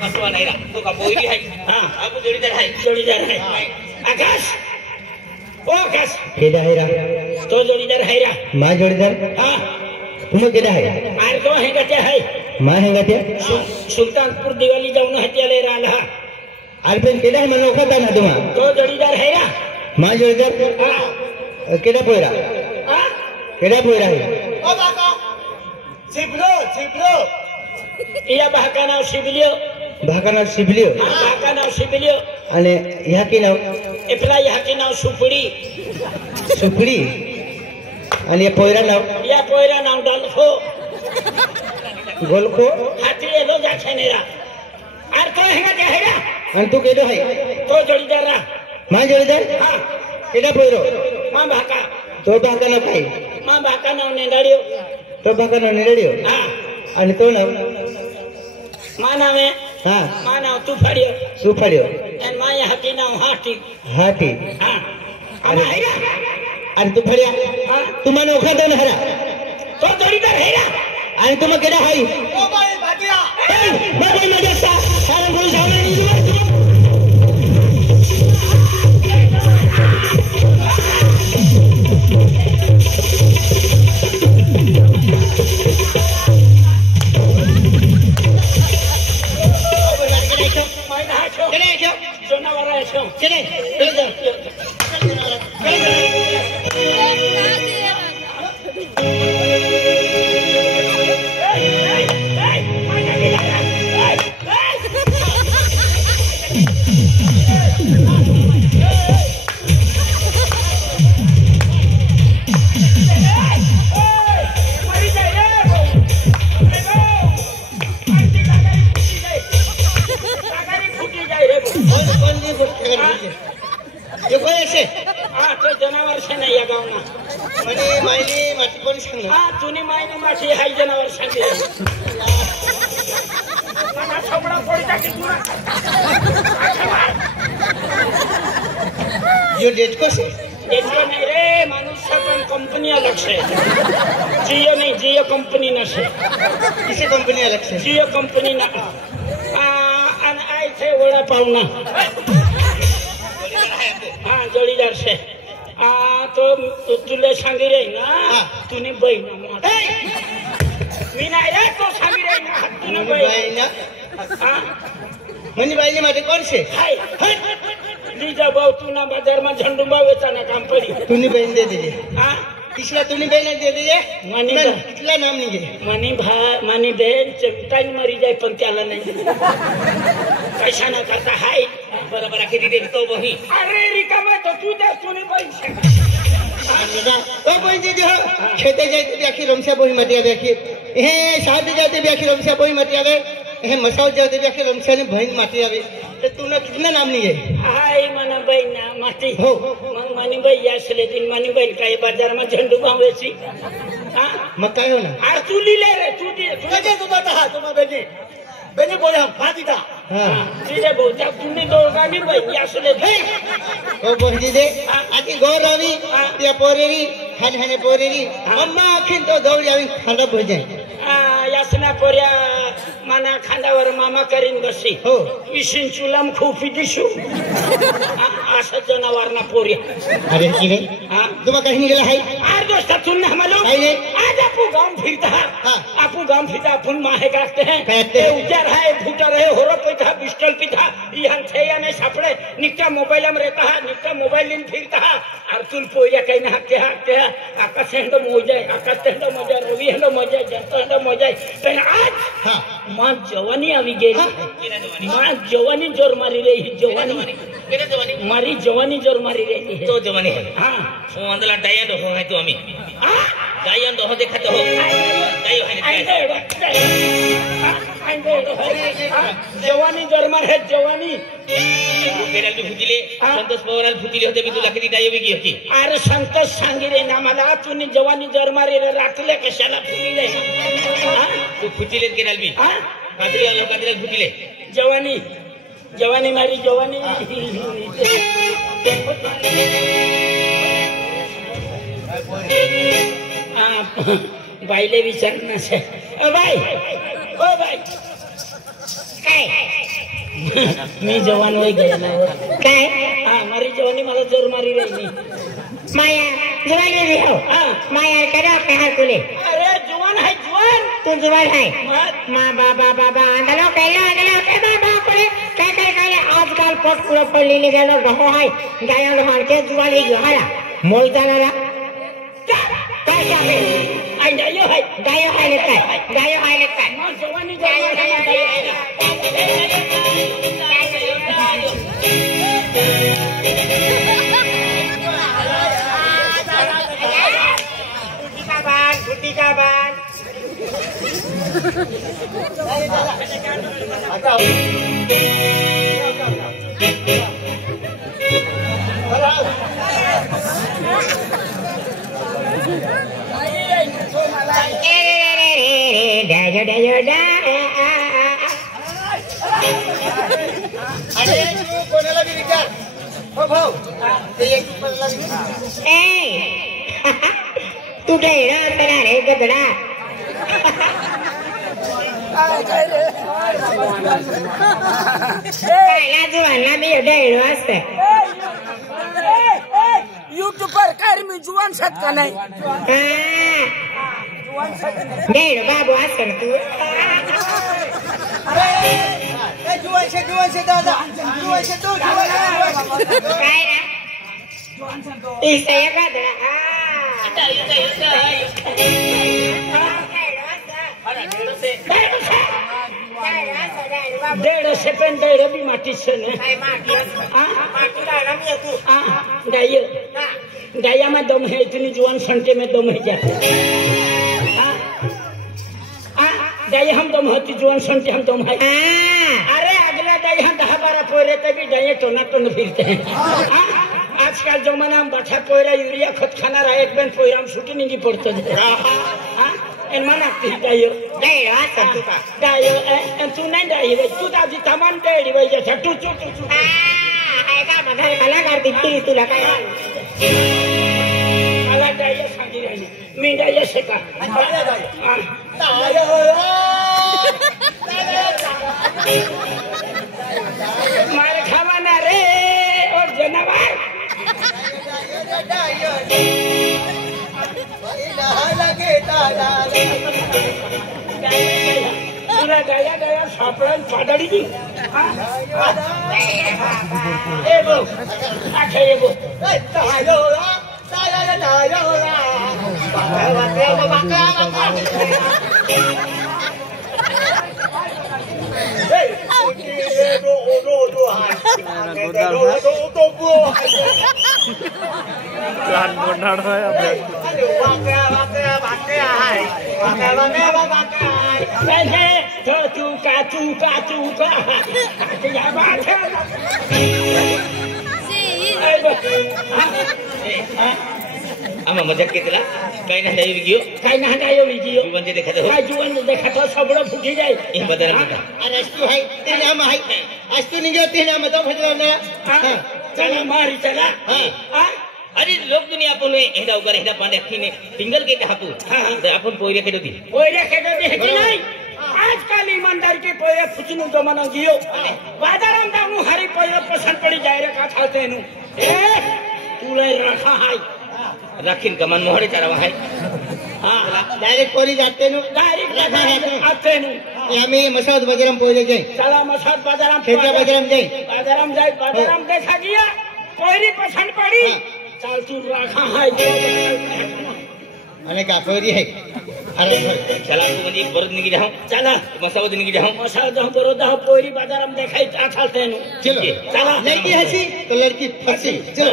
हसवा नाही रा तो का पोरी आहे हां आपू जोडीदार आहे आकाश ओ आकाश केदा है रा तो जोडीदार है रा मां जोडीदार हां तुम केदा है आर तो है का है मां है गत्या सुल्तानपुर दिवाली जाऊन हत्याले राला आलपेन केदा है मनो खाता ना तुम तो जोडीदार है रा मां जोडीदार हां केदा पोयरा हां केदा पोयरा है ओ काका शिबलो या भाका नाव शिबलियो भाकाना शिबलियो भाका नाव शिबलियो आणि ह्या की नाव एपला ह्याचे नाव सुपडी आणि या पोयरा नाव या पोयरा नाव डल्फो गोलखो हाथी एलो जाखेनेरा आर तो हेगा क्या हेगा आणि तू केदो है तो जोडीदार रा मां जोडीदार हां केदा पोयरो मां भाका तो भाकाना काय मां भाका नाव नेडाडियो तो भाकाना नेडियो हां आणि तो नाव मां नावे हां मां नाव तुफाडियो सुफाडियो एन मां हाथी नाव हाटी हां आमा हेगा आणि तू फड्या हां तुम्हाला ओखादा ना हरा तो जोडीदार हेगा आणि तुम केदा है ओ बाई भाटिया बाई मजा सारा बोल सामने ये कोई ऐसे हां तो जनावर से नाही या गावना म्हणे मायने माती कोणी सांगलं हां तुनी मायने माशी हाय जनावर सांगे मला थोडा पडता की तुला यो डेट को से એટલો નહીં રે મનુષ્ય પણ કંપની અલગ છે જીઓ નહીં જીઓ કંપની નશે किसी कंपनी अलग से જીઓ કંપની ના અને આ છે વડાપાવના હા જોડીદાર છે આ તો તુલે सांगी रे ना तुनी बहीण मी नाही रे तो सांगी रे ना तुनी बहीण हा म्हणजे बाईने माझे कोण से हाय लीजा भाऊ तुना बाजारमा झंडुबा वेचाना काम पडी तुनी बहन दे दीजिए हा तीसरा तुनी बहन दे दीजिए मानी कितला नाम नहीं है मानी बहन चमटाईन मरी जाय पण त्याला नाही पैसा न करता हाय बरोबर किती दे तो बही अरे रिकामा तो तू दे तुनी पैसे तो बहन दीदी हो खेते जाते भी आखिर रमसा बोही मत आवे आखिर हे शादी जाते भी आखिर रमसा बोही मत आवे हे मसाव जाते भी आखिर रमसा ने बहन माती आवे तो तूने कितना नाम नहीं है हाय मना बहीण माती हो मग मानी बाई असले दिन मानी बहीण काय बाजारमा झंडू बावेची हा मग काय हो ना अरे तू लिहिले रे तू दे तुझा हा तुम्हा बेनी बोले हम फादीदा हां तिथे बोलता तुम्ही दोघांनी बाई असले तो बहनी दे आती गोर रवी त्या पोरेरी हाने पोरेरी मम्मा आखिन तो दौड़ी आवी खांदा भोजे यासना पोऱ्या माना खांदावर मामा करीन बसी हो विशीन चुलाम खूपी दिसू असं जनावरना पोऱ्या अरे की रे तुम्हा कहीं गेला है आर दोस्त तुम ना मालूम है आज आपू गांव फिरता आपू गांव फिरता अपन माहे काटते हैं कहते हैं उजार है फुटर है होरो पिता पिस्टल पिता यहाँ थे या नहीं सापड़े निक्का मोबाइल में रहता है निक्का मोबाइल इन फिरता है और तुम पोया कहीं ना हकते आकाश हेंडो मोजाय आकाश हेंडो मोजाय रवि हेंडो मोजाय जनता हेंडो मोजाय तो आज हां मां जवानी आवी गेली मां जवानी जोर मारी रही जवानी मारी जवानी जोर मारी रही है तो जवानी है हां सो अंदला डायन हो है तो अमी डायन हो देखत हो जवानी जोर मार है जवानी केरल भी फुटिले संतोष पवाराल फुटिले होते मी तुला किती डायो वेगी होती अरे संतोष सांगी रे ना मला तुम्ही जवानी जोर मारी रे रातले कशाला फुटिले तू फुटिले केरल भी कादरी फुटिले जवानी मारी जवानी बाईले विचारणार ओ बाई काय मी जवान होई गया ना काय हा मारी जवानी मला जोर मारी रही माया जुवान रे हो माया करा कहा तुले अरे जवान है जवान तू जुवान है मत मा बाबा अंदलो के बाबा करे काय आजकाल पोट पुरो पडली निघालो रहो है गाया लहान के जुवान ही गहाला मोल जाणारा काय जावे आई गायो है ले काय मग जवानी गुड्डी का बाल अरे तू कोणाला बी विचार हो भाऊ ते एक कोणाला विचार तू ढेरा असणार रे गदडा काय जुवानला मी ढेरो असते यूट्यूबर कर मी जुवान सत का नाही ढेरो बाबू असतं तू जुवानशे दादा जुवानशे तू काय रे इसया गदडा डेढ़ से पेन डेढ़ भी माटी से ने गाय गाया में दम है इतनी जुआन संटे में दम है क्या गाय हम दम होती जुआन संटे हम दम है अरे अगला गाय हम 10-12 पोरे तभी गाय टोना टोन फिरते हैं आजकल जमाना में बठा पोरा यूरिया खत खाना रहा एक बेन पोरा में छुट्टी नहीं पड़ते en mana ti dayo ढेरो असतं तू का dayo en tu नहीं dayo तू दादी तमान डेड़ी वही जैसा तू हाय का मधार कला करती थी तुला काय मला दायो सांगी राहिली मी दायो शेका मारे खावा ना रे और जनावर तुला गाया सापळान पाडळी दी ए बो आखे ए बो आम्हा मजाक केला काही नाही जाई विगियो काय ना जायो विजियो जीवन जे देखत हो काय जीवन देखत सबड़ फुटी जाए इन बदल में अरे तू है तेरे नाम है आज तू नहीं तेरे नाम तो भजला ना चला मारी चला अरे लोक दुनिया आपण हेडा उगार हेडा पांडे खिने सिंगल के हातू तर आपण पोयरे केलो ती पोयरे केलो ती हेची नाही आजकल ईमानदार के पोयरे फुचनु जमाना जियो बाजाराम दामू हरी पोयरे पसंद पड़ी जाए रे का थाते नु ए तुले रखा है राखीन कमान मोहरे चारावा है डायरेक्ट पोरी जाते नु डायरेक्ट आते नु आम्ही मसाद बाजाराम पोयले जाई चला मसाद बाजाराम खेता बाजाराम जाई बाजाराम देखा गया पोयरी पसंद पड़ी चल तू रखा है अने का पोरी है अरे चला तू म्हणजे परत निघी जाऊ चला मसावत निघी जाऊ मसाद हम बरोदा पोयरी बाजाराम देखाई ता थाते नु चलो चला लड़की हंसी तो लड़की फंसी चलो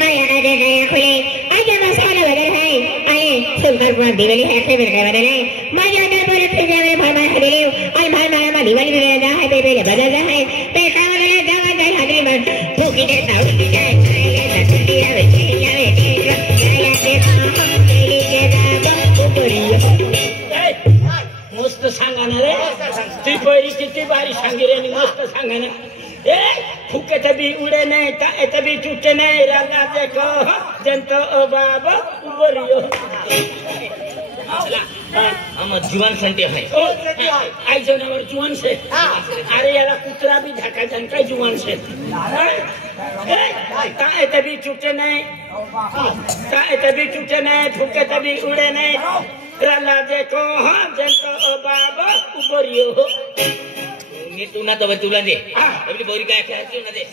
माया का दे गया खुले आगे मसाला बदल है आए सुंदर पुरा दिवाली है के मेरे बदल है माया दे बोले फिर जावे भाई हरे और भाई माया दिवाली में जा है बेबे बदल है पैसा बदल जावा जाए हरे मन भूखी दे ताऊ की जाए आए सच्ची आवे आया के तेली के दाबा ऊपरी मस्त सांगा ना रे ती पोयरी किती बारी सांगी रे मस्त सांगा ना ए फुके तभी उड़े नहीं तभी टूटे नहीं रंगा देखो जनतो ओ बाबा उबरियो हम जुवान संटे है आई जनावर जुआन से अरे याला कुतरा भी ढाका जनका जुआन से का तभी टूटे नहीं फूके तभी उड़े नहीं रला देखो हाँ जनता बाबा उबरियो हो ये तू ना तो तुला दे अभी बोरी का क्या क्यों ना दे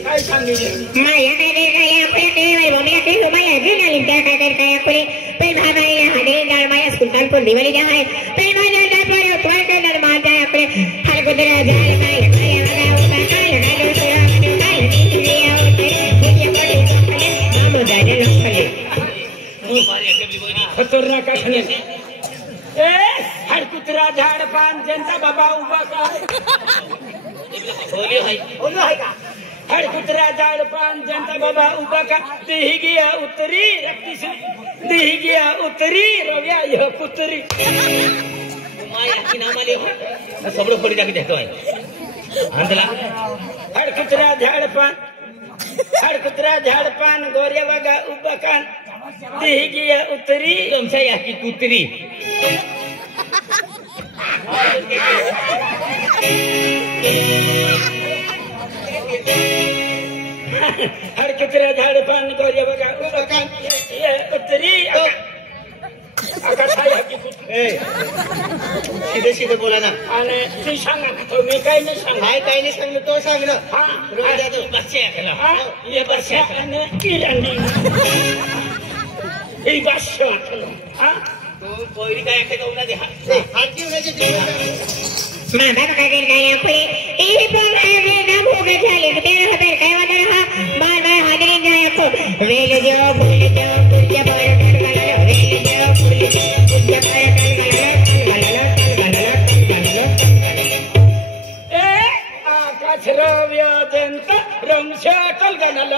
काय सांगितलं माया काय काय आपले ते बोमिया ते माया बिना लिंदा काय काय आपले पे भाई हडे डाळ माया सुलतानपूर दिवाळी जा है पे माया डाळ पर तोय के डाळ माता आपले हर गुदरा जाल काय काय लगा होता काय लगा सुरा काय नीचे होते मुझे पड़े हम जाने लगले हमारी अभी बोरी खतरनाक आहे ए हर कुतरा झाड पान जनता बाबा उभा काय बोलियो है हर कुतरा झाड पान जनता बाबा उभा का दिही गया उतरी दिही गया उतरी रव्या यह कुतरी तुम्हारे की नाम आले हो मैं सब लोग पड़ी जाके देखता हूँ अंधला हर कुतरा झाड पान गोरिया बगा उभा कान दिही गया उतरी तुमसे यहाँ की कुतरी हर कुतरा झाड पान गोरिया बगा उभा कान ये उतरी आकाश आहे की कुतरी सीधे सीधे बोला ना आणि तू सांगा ना तो मी काही नाही सांगा काय काय नाही सांगलं तो सांग ना हा बच्चे अकेला ये बच्चा आणि किराणी ही बच्चा वाटलं हा तो बोरी का क्या कहूँ ना दे हाती होण्याचे जीवन मामा काय काय आपले ए पण आहे नाम हो गए झाले तेरे हबर काय वाला हा बार बार हादरे जाय को वेल जो फूल जो तुझे पर कलगल वेल जो फूल जो तुझे पर ए आकाश रव्य जंत रमशा टलगनल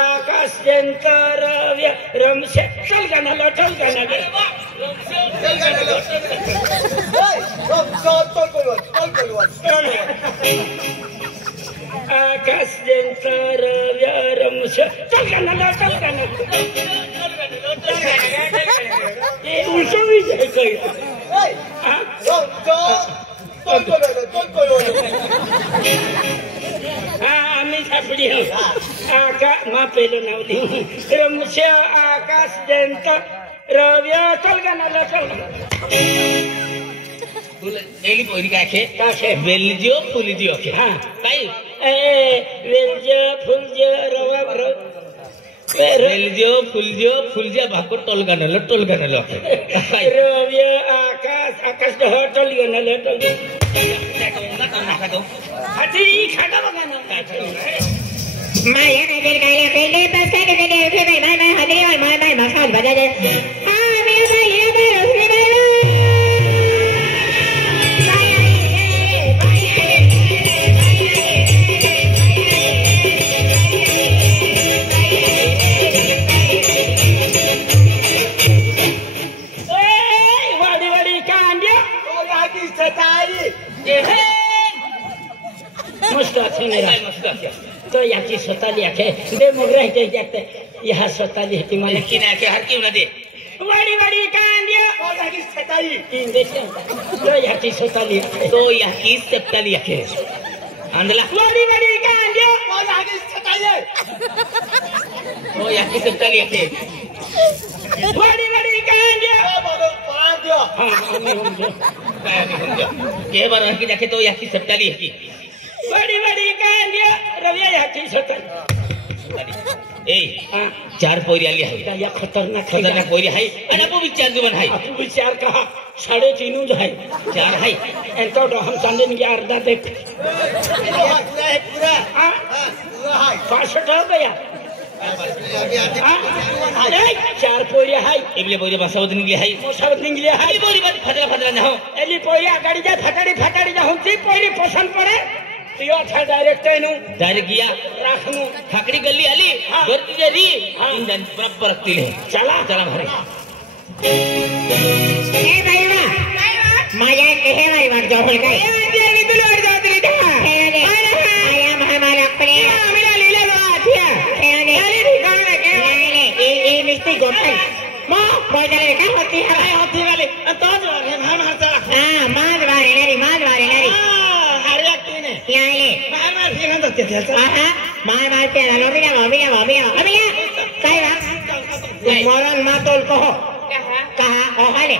आकाश जंत रव्य रमशा टलगनल आकाश जंत रव्य रमशा टलगनल ये उल्टो भी है कोई आम्ही सापडी आका मा पेलो नावली रमशा आकाश जंत रव्य टलगनल डेली बोरी का काखे वेलजियो फुलिजियो के हाँ भाई वेलजियो फुलजियो वेलजियो फुलजियो भाको टोलगानलो रव्य आकाश टलगनल हाती खाटा बघा ना माया काय काय पहले बस काय काय फिर भाई भाई हादरे और मार मार मसाल बजा दे हां मेरे भाई ये भाई उसने तो याची स्वतःली आखे दे मोगरा हे जाते या स्वतःली हे मला की ना के हर क्यों ना दे वाडी वाडी कांडिया याची स्वतःली तीन देश तो याची स्वतःली तो यहाँ की सप्ताली आखे अंधला वाडी वाडी कांडिया याची स्वतःली तो यहाँ की सप्ताली आखे वाडी वाडी कांडिया हाँ के बार की जाके तो यहाँ की सप्ताली है की वाडी वाडी कांडिया रविया याची स्वतःली ए चार पोरी आली आहे या खतरनाक पोरी आहे आणि आपण विचार जुबन आहे आपण विचार कहा 3.5 आहे चार आहे एंतो हम चांदन की अर्धा देख पूरा हाँ 65 हो गया चार पोरी आहे इबले पोरी बसावत निघली आहे मोसावत निघली आहे पोरी बस फटला ना हो एली पोरी आगाडी जा फटाडी जा ती पोरी पसंद पडे यो था डायरेक्ट नु डायरेक्ट गया राखनु ठाकड़ी गली आली घर तुझे री इंजन बराबर रखती ले चला चला भरे ए भाईवा माझ्या कशावर वाट जाऊ काय मरण मातोल कहो कहा ओहाले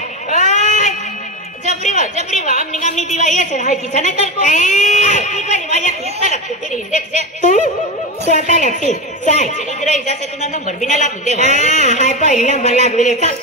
जबरी वा आमनी गामनी दिवाई असेल हाय किचा नाही तर को ती पण माझ्या खिस्सा लागते तरी इंडेक्स तू स्वतः लागते चाल इकडे जासे तुला नंबर बिना लागू दे हाय पहिला नंबर लागविले चाल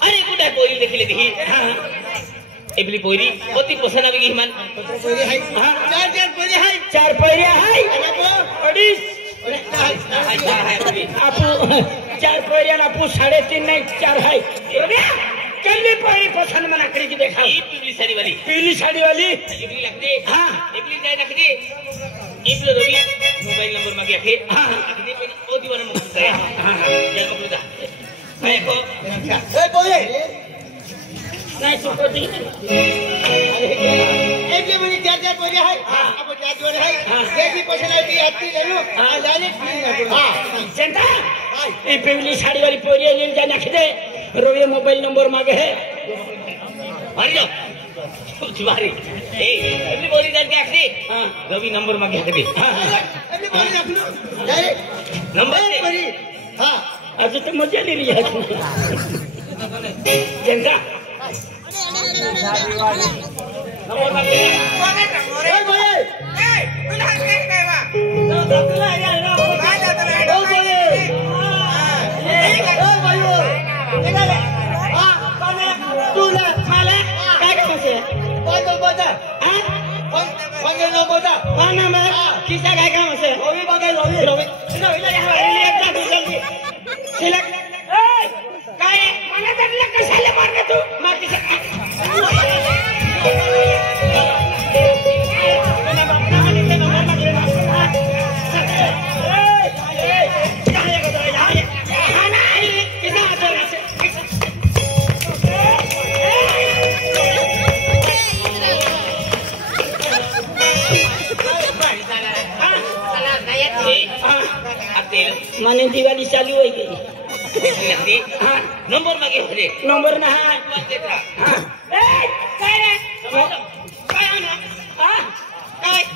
अरे कुठे पोरी देखील ती एपली पोरी होती पसंत आली की हिमान चार पैऱ्या हाय अडीच आपू चार पैऱ्या आपू 3.5 नाही 4 हाय कल्ली पैरी पसंद मना करी की देखा पीली साड़ी वाली एपली लगते हाँ एपली जाए लगते एपलो रवि मोबाइल नंबर मांगे आखे हाँ आखे पे ओ दीवाना मुझे हाँ जल पकड़ जा मैं को ए बोले नाही सुको दी एक ये मेरी चार बोले है अब चार जोड़े है ये भी पसंद आई थी आती ले लो डायरेक्ट हां जनता ये पेवली साड़ी वाली पोरी ले जा रख दे रोवे मोबाइल नंबर मांगे है मार लो तुम्हारी ए एपली बोली जान के आखे हां रवि नंबर मांगे आखे हां अभी बोली रख लो डायरेक्ट नंबर बोली हां आज तो मजा ले लिया जनता नंबर मांगे ए बोले किसा काय काम असे रवि बघाय रवि रवीला या वारीला एकदा दुसरी सिलेक्ट काय मला त्यातलं कशाला मारलं तू मग माने दिवाली चालू हो गई हाँ नंबर मांगे होले नंबर ना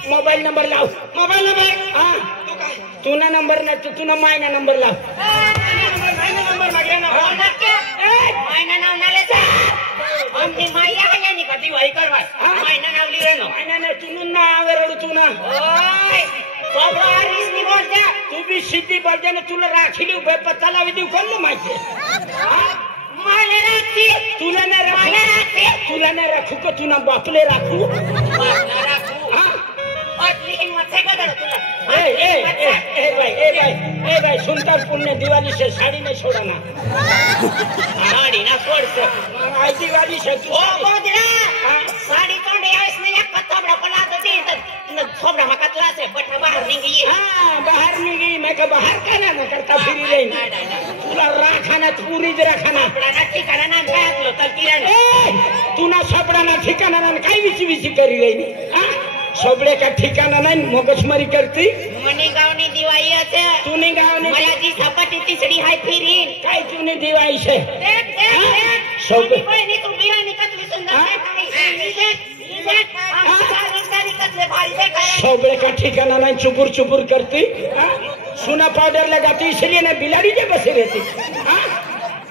मोबाइल नंबर लाव मोबाइल नंबर हाँ तू ना नंबर ना तू ना मायना नंबर लाव नंबर मागे ना मायना नाव नाले जा आमनी माया आहे नि कधी वाई करवाय मायना नाव लिरे नो मायना ना तू ना आवेरडू तू ना ओय बाबा आरीस नि बोल जा तू भी सिद्धी बोल जा ना तुला राखीली उभे पत्ता लावी देऊ कोण माहिती माले राखी तुला ना तुला ना राखू का तू ना बापले राखू बापला राखू हाँ अटली इन मत से बदल तुला ए भाई सुनकर पुण्य दिवाली से साड़ी नहीं छोड़ना साड़ी ना छोड़ से आज दिवाली से तू ओ बोदरा साड़ी तो नहीं है इसमें एक कतबड़ा पला तो दी तो थोबड़ा मकतला से बट बाहर निकली हाँ बाहर निकली मैं का बाहर का ना करता फिरी रही पूरा राखाना पूरी जरा खाना ना ठिकाना ना भात लो तल किरण तू ना सापडा ना ठिकाना ना काही विची करी रही हाँ सबड़े का ठिकाना नहीं मोगसमारी करती मनी गावनी दिवाई असे तूने गावने मला जी सपाटी तिसडी हाय फिरी काय तूने दिवाई से देख सब कोई नहीं तू बिना निकत सुंदर सबड़े का ठिकाना नहीं चुपुर चुपुर करती सोना पाउडर लगाती इसलिए ना बिलाड़ी जे बसी रहती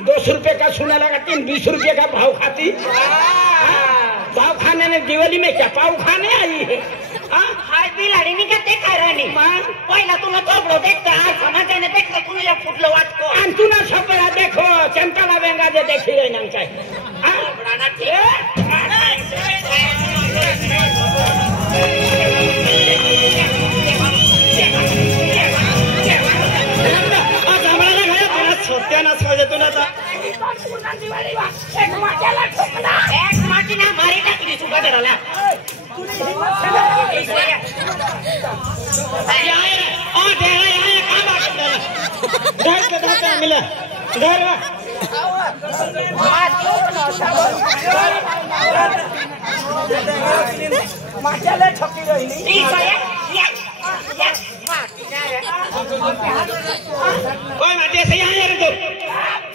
200 रुपए का सोना लगाती 20 रुपए का भाव खाती भाव खाने में दिवाली में क्या पाव खाने आई है हाय बिलाड़ी नहीं कहते खारानी पहिला तुला थोपडो देखता आज समाजाने देखता तुला फुटलो वाटको आणि तू ना सबड़ा देखो चमकाला वेंगा जे देखी रे नाम काय प्राणा ठीक आज आम्हाला घरात सत्यानाश व्हायचं तुला पुन्हा दिवाळी वा एक माट्याला ठोकला एक माटीना मारी टाकली सुका धराला तुला हिम्मत झाला ओ देवा या काम करता धर मिला धर माट्याला ठोकी राहिली कोण माटे से यहाँ रे तो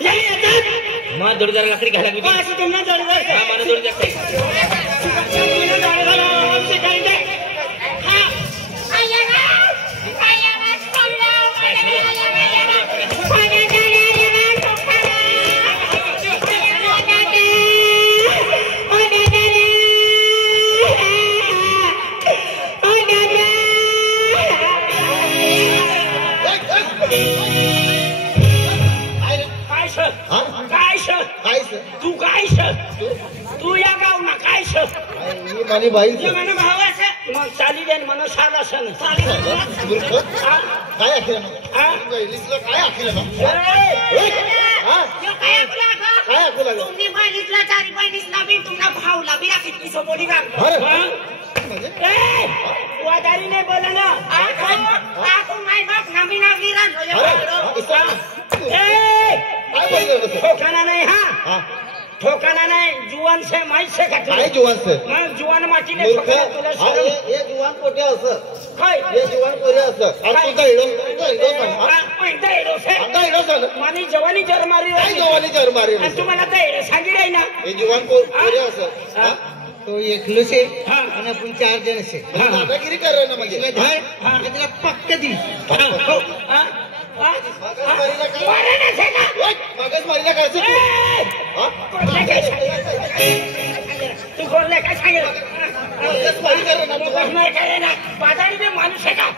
यही आता मां जोडीदार लाकडी घाला की पास तुमने जोड़ीदार हां माने जोडीदार काय तुमने जोड़ीदार हमसे करेंगे हां तू काय तू या गाव ना काय मानी बाई मला भाव असं मग चाली देन मला साल असं काय आखिर हा इंग्लिशला काय आखिर ना काय आखू लागलं तुम्ही बघितला चारी बहिणीसला बी तुमचा भाऊला बी किती सोबोली अरे वादारी नाही बोला ना आपण माय बाप नवीन काय बोलतो ठोकाना नाही हा ठोकाना नाही जुवान से माहित से का काय जुवान से मग जुवान मातीने मूर्ख ठोकाना तुला शरम हे जुवान पोटे असं काय हे जुवान पोरे असं आणि तुझा हिडो सांग मानी जवानी जर मारी काय जवानी जर मारी आणि तुम्हाला तर सांगितलंय ना हे जुवान पोरे असं तो एकलो से आणि आपण 4 जण से दादागिरी कर ना मग तिला धर तिला पक्क दी मगच मारीला करायचं तू कोणला काय सांगेल बाजारी बी माणूस आहे का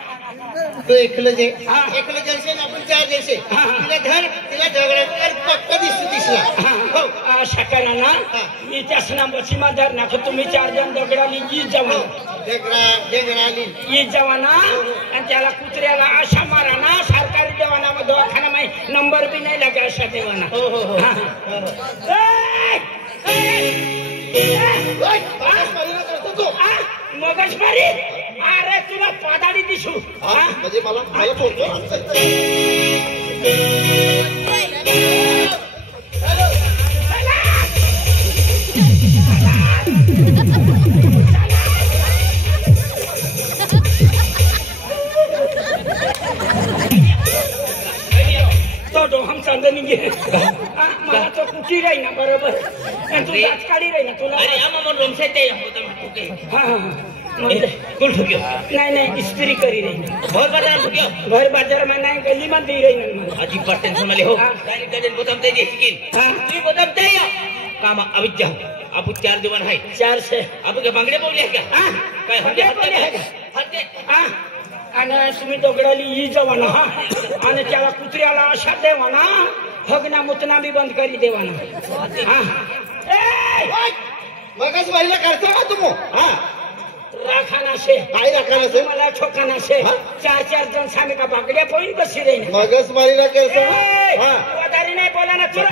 तो एकलं जे एकलं जैसे आपण 4 जैसे तिला धर तिला झगडा पक्का दिसला शकना ना मी त्याच नांबाची माधार ना तुम्ही 4 जण दगडाली जी जवान ये जवाना आणि त्याला कुत्र्याला अशा मारा ना सरकारी देवाना दवाखाना माही नंबर बी नाही लागे अशा देवाना मगच मारी अरे तुला पादाडी दिसू म्हणजे मला बोलतो तो हम चांदणी घे मला तो कुठी राही ना बरोबर तू काढी राही ना तुला अरे आम्हा मन रोमसे ते होता ठोके हा कुल ठोक्यो नाही इस्त्री करी रही बहुत बाजार ठोक्यो घर बाजार में नहीं गली में दे रही ना अजी पर टेंशन वाले हो डायरेक्ट डायरेक्ट बोतम दे स्किन तू बोतम दे काम अविद्या आपू 4 दिवान है 4 से आपू के बांगडे बोलले का काय हंडे हंडे आणि तुम्ही दगडाली ही जवाना आणि त्याला कुत्र्याला अशा देवाना हगना मुतना बी बंद करी देवाना मगच मारीला करतो का तुम्ही राखाना से काय राखाना से मला ठोकाना से 4 जण सामे का बागड्या पोईन बसी रही मगच मारीला करतो वादारी नाही बोला ना तुला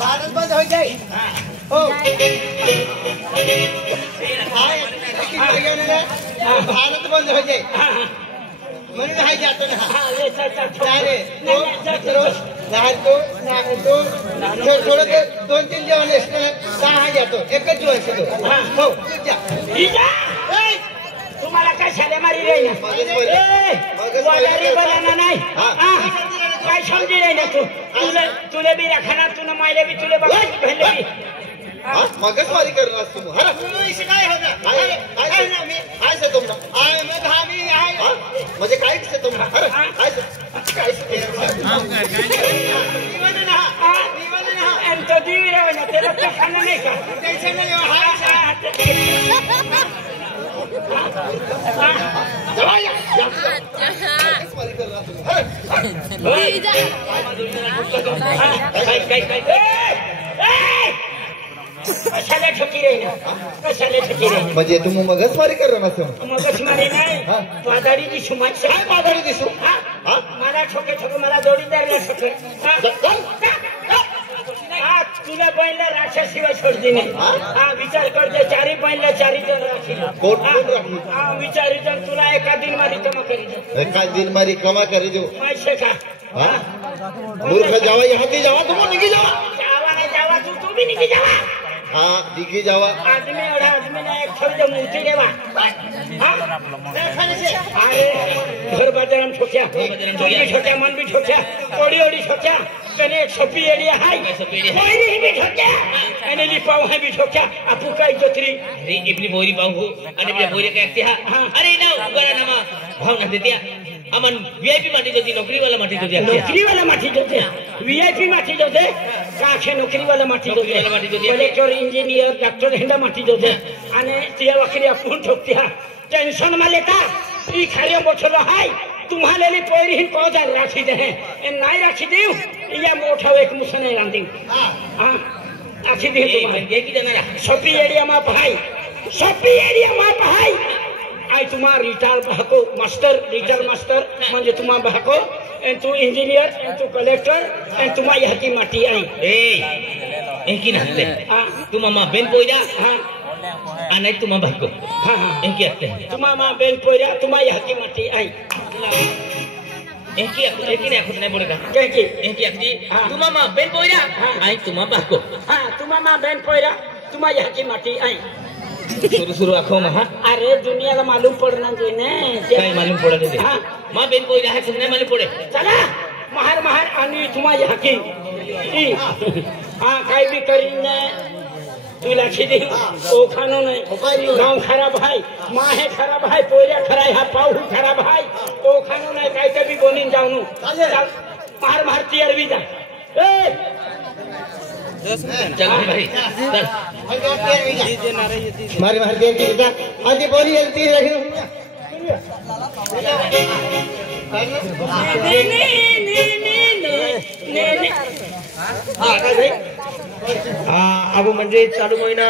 भारत बंद हो जाए भारत बंद हो जाए म्हणून हाय जातो ना हा वेचायचा ठोक. जा रे नाही, नाही, जा, जा, जा. राहतो थोडं 2-3 जेवण असतं का हाय जातो एकच जेवण असतो हा. हो तू जा ही जा. ए, तुम्हाला काय शाले मारी रे ना वादारी बोलाना नाही हा. काय समजी रे ना तू तुले बी राखणार तुला मायले बी तुले बघ पहिले बी मगच वारी करणार तू काय म्हणजे काय आणि तो देवी रे ना त्याला तो खाणं नाही का कशाला ठोकी रे ना कशाला ठोकी रे म्हणजे तुम्ही मगच वारी करणार असं मगच मारे नाही वादारी दिसू माझी काय माघारी दिसू मला ठोके ठोके मला जोडीदारला ठोके तुला बहिणला राक्षाशिवाय सोडली नाही हा विचार करते चारी बहिणला 4 जण राखील हा विचारी जण तुला एका दिन मध्ये कमा करी एका दिन मारी कमा करी देऊ माहिती का मूर्ख जावा हाती जावा तुम्ही निघी जावा जावा नाही जावा तू भी निघी जावा हा निघी जावा आदमी एवढा आदमी ना एक थोडी मूर्ती देवा घर बाजारात ठोक्या ठोक्या मन भी ठोक्या ओडी ओडी ठोक्या कने एक सोपी एडी हाय मोयरी भी ठोक्या आणि लिपाव है भी ठोक्या आपू काय जोत्री अरे इपली बोरी पाहू आणि आपल्या बोरी काय असते हा अरे ना उगारा नामा भाव ना देत्या अमन वीआईपी माटी जोती नौकरी वाला माटी जोती नौकरी वाला माटी जोते वीआईपी माटी जोते काखे नौकरी वाला माटी जोते कलेक्टर इंजिनियर डॉक्टर हेंडा माटी जोते आणि त्या वखरी आपण ठोकत्या टेंशन मा लेता ई खाली मोठलो हाय तुम्हाला पोरी ही कोजा राखी दे ए नाही राखी देऊ या मोठा एक मुसने रांदी हां आखी दे म्हणजे की देणार सोपी एरिया मा पहाई सोपी एरिया मा पहाई आई तुम्हा रिटायर बहको मास्टर रिटायर मास्टर म्हणजे तुम्हा बहको एन तू इंजिनियर एन तू कलेक्टर एन तुम्हा यहाची माटी आई ए की नसते तू मामा बेन पोयरा हां आणि तुम्हा बहको हां हां एकी असते तुम्हा मा बेन पोयरा तुम्हा यहाची माटी आई एकी नाही खुद नाही बोलत काय की एकी असती तू मामा बेन पोयरा आणि तुम्हा बहको हां तुम्हा मा बेन पोयरा तुम्हा यहाची माटी आई सुरू आखो महा अरे दुनियाला मालूम पडणार जो ने काय मालूम पडत ते हां मा बेन पोयरा है नाही मालूम पडे चला महार महार आणि तुम्हा यहाची हां काय भी करीन तू लाखी दे ओ खानो नाही गाव खराब आहे माहे खराब आहे पोऱ्या खराय हा पाऊ खराब आहे ओ खानो नाही काय तरी बोनीन जाऊन मार मार तियर भी जा ए चल भाई चल मारी मारी देन की जा आधी बोरी येती रही हा अब म्हणजे चालू महिना